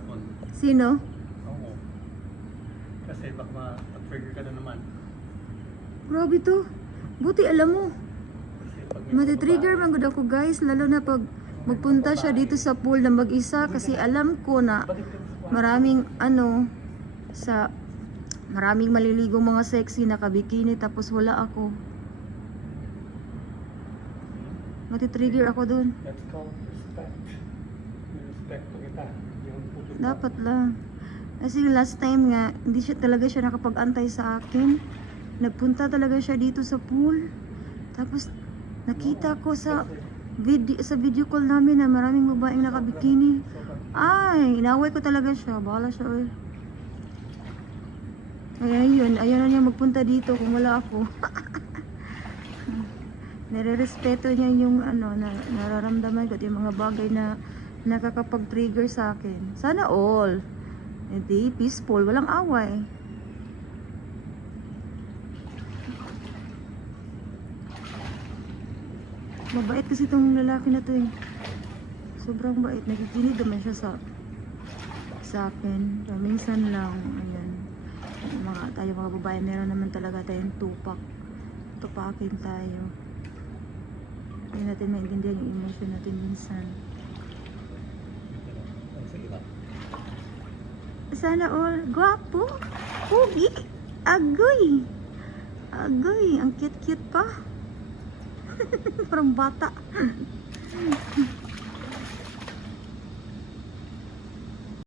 kahapon. Sino? Oo. Kasi baka ma-trigger ka na naman. Grabe to. Buti alam mo. Kasi pag may Matitrigger babae, man gud ako guys. Lalo na pag magpunta siya dito sa pool na mag-isa. Kasi alam ko na maraming maraming maliligong mga sexy na kabikini. Tapos wala ako. Matitrigger ako dun. that's called respect. May respect ko kita. Yung puto ko. Dapat lang. Kasi last time nga, hindi siya talaga siya nakapag-antay sa akin. Nagpunta talaga siya dito sa pool. Tapos nakita ko sa video call namin na maraming babaeng nakabikini. Ay, inaway ko talaga siya. Bahala siya eh. Kaya yun, ayaw na niya magpunta dito kung wala ako. Nire-respeto niya yung nararamdaman ko at yung mga bagay na nakakapag-trigger sa akin. Sana all. Hindi, peaceful, walang away. Mabait kasi itong lalaki na to eh. Sobrang bait. Nakikinig naman siya sa akin. So, minsan lang, ayan. Tayo mga babae, meron naman talaga tayong tupakin tayo. Hindi natin maintindihan yung emotion natin minsan. Sana all. Gwapo. Pugi. Agoy. Agoy. Ang cute-cute pa. Parang bata.